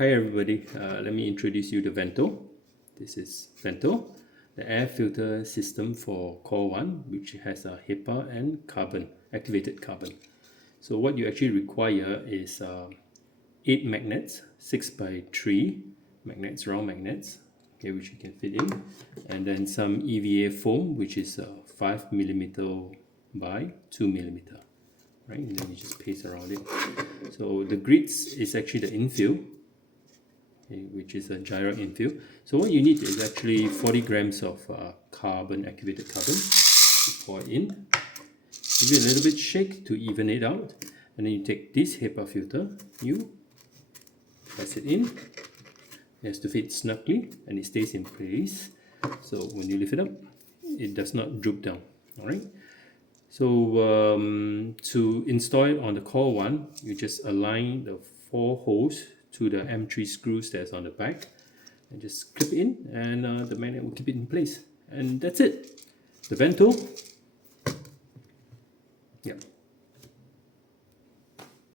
Hi everybody, let me introduce you to Vento. This is Vento, the air filter system for CoreOne, which has a HEPA and carbon, activated carbon. So what you actually require is 8 magnets, 6 by 3 magnets, round magnets, okay, which you can fit in, and then some EVA foam, which is 5 millimeter by 2 millimeter. Right, and then you just paste around it. So the grids is actually the infill, okay, which is a gyro infill. So what you need is actually 40 grams of carbon, activated carbon. You pour it in, give it a little bit shake to even it out, and then you take this HEPA filter, you press it in. It has to fit snugly and it stays in place. So when you lift it up, it does not droop down. All right. So to install it on the CoreOne, you just align the 4 holes to the M3 screws that's on the back and just clip it in, and the magnet will keep it in place. And that's it. The Vento. Yeah.